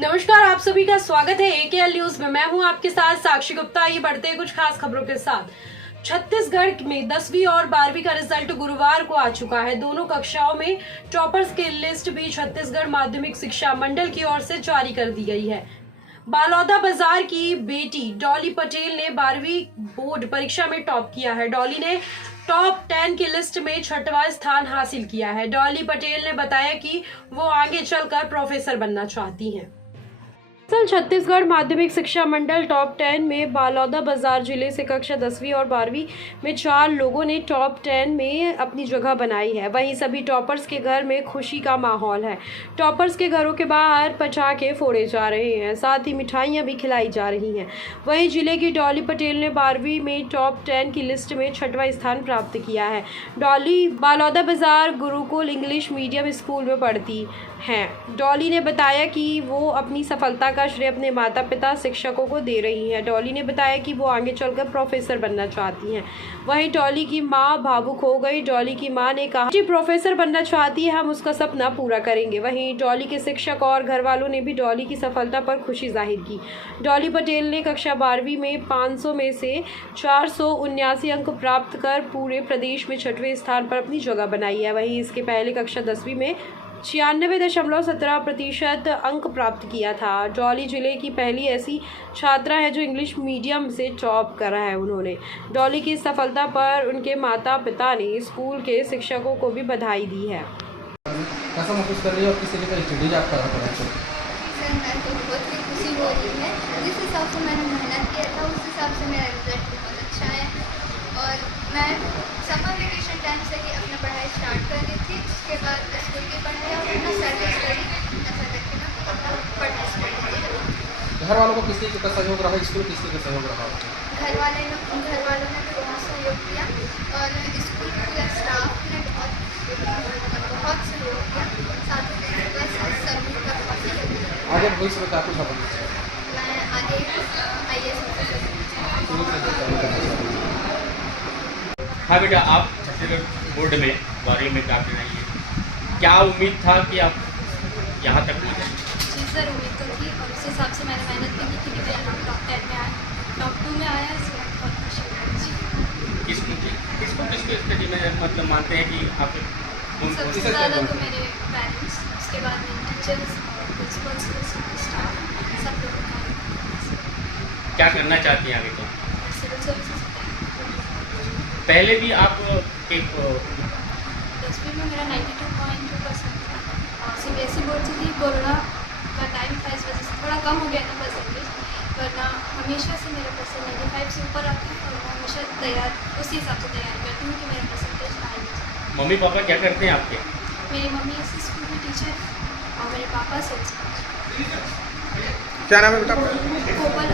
नमस्कार, आप सभी का स्वागत है एकेएल न्यूज में। मैं हूं आपके साथ साक्षी गुप्ता। ये बढ़ते हैं कुछ खास खबरों के साथ। छत्तीसगढ़ में 10वीं और 12वीं का रिजल्ट गुरुवार को आ चुका है। दोनों कक्षाओं में टॉपर्स की लिस्ट भी छत्तीसगढ़ माध्यमिक शिक्षा मंडल की ओर से जारी कर दी गई है। बालौदा बाजार की बेटी डॉली पटेल ने 12वीं बोर्ड परीक्षा में टॉप किया है। डॉली ने टॉप 10 की लिस्ट में 6वां स्थान हासिल किया है। डॉली पटेल ने बताया कि वो आगे चलकर प्रोफेसर बनना चाहती हैं। छत्तीसगढ़ माध्यमिक शिक्षा मंडल टॉप 10 में बालौदा बाजार जिले से कक्षा 10वीं और 12वीं में 4 लोगों ने टॉप 10 में अपनी जगह बनाई है। वहीं सभी टॉपर्स के घर में खुशी का माहौल है। टॉपर्स के घरों के बाहर पटाखे फोड़े जा रहे हैं, साथ ही मिठाइयां भी खिलाई जा रही हैं। वहीं जिले की डॉली पटेल ने 12वीं में टॉप 10 की लिस्ट में 6वां स्थान प्राप्त किया है। डॉली बालौदा बाजार गुरुकुल इंग्लिश मीडियम स्कूल में पढ़ती हैं। डॉली ने बताया कि वो अपनी सफलता का श्रेय अपने माता पिता शिक्षकों को दे रही हैं। डॉली ने बताया कि वो आगे चलकर प्रोफेसर बनना चाहती हैं। वहीं डॉली की मां भावुक हो गई। डॉली की मां ने कहा कि प्रोफेसर बनना चाहती है, हम उसका सपना पूरा करेंगे। वहीं डॉली के शिक्षक और घर वालों ने भी डॉली की सफलता पर खुशी जाहिर की। डॉली पटेल ने कक्षा 12वीं में 500 में से 479 अंक प्राप्त कर पूरे प्रदेश में 6वें स्थान पर अपनी जगह बनाई है। वहीं इसके पहले कक्षा 10वीं में 96.17% अंक प्राप्त किया था। डॉली जिले की पहली ऐसी छात्रा है जो इंग्लिश मीडियम से टॉप करा है। उन्होंने डॉली की सफलता पर उनके माता पिता ने स्कूल के शिक्षकों को भी बधाई दी है। कैसा महसूस कर रही है और किस तरीके का स्टडी आप कर रहे हैं? सर, मैं तो बहुत ही खुशी हो रही है। जिस हिसाब से मैंने मेहनत किया था उस हिसाब से मेरा रिजल्ट बहुत अच्छा है। और मैं समर वेकेशन टाइम से ही अपना पढ़ाई स्टार्ट कर दी थी। उसके बाद स्कूल की पढ़ाई और अपना सेल्फ स्टडी ऐसा करके मैं अपना पढ़ाई स्टार्ट की। घर वालों को किस तरीके का सहयोग रहा, स्कूल किस तरीके का सहयोग रहा? घर वालों ने भी बहुत सहयोग किया और स्कूल पूरा स्टाफ ने बहुत सहयोग किया। साथ ही सभी का बहुत सहयोग किया। आगे भविष्य में क्या कुछ बनना चाहिए? मैं आगे IAS ऑफिसर हाँ बेटा, आप छत्तीसगढ़ बोर्ड में 12वीं में टॉप बनाई है। क्या उम्मीद था कि आप यहाँ तक पहुँचे? जी सर, उम्मीद तो थी और उस हिसाब से मैंने मेहनत भी की थी कि मेरा नाम टॉप 10 में आया, टॉप 2 में आया। इसमें बहुत खुशी हुई जी। किसको स्टडी में मतलब मानते हैं कि आप सबसे ज़्यादा तो मेरे पेरेंट्स, उसके बाद मेरे टीचर्स और प्रिंसिपल्स, स्टाफ, सब लोगों का। क्या करना चाहती हैं आगे तो? सिविल सर्विसेज पहले भी आप एक 10वीं में मेरा 92.2% था। CBSE बोर्ड से ही कोरोना का टाइम था, इस वजह से थोड़ा कम हो गया था परसेंटेज, वरना हमेशा से मेरा परसेंट 95 से ऊपर आता है और मैं हमेशा उसी हिसाब से तैयारी करती हूँ कि मेरा परसेंटेज हाई हो जाए। मम्मी पापा क्या करते हैं आपके? मेरी मम्मी इसी स्कूल में टीचर और मेरे पापा सेल्स। क्या नाम है बेटा? गोपाल।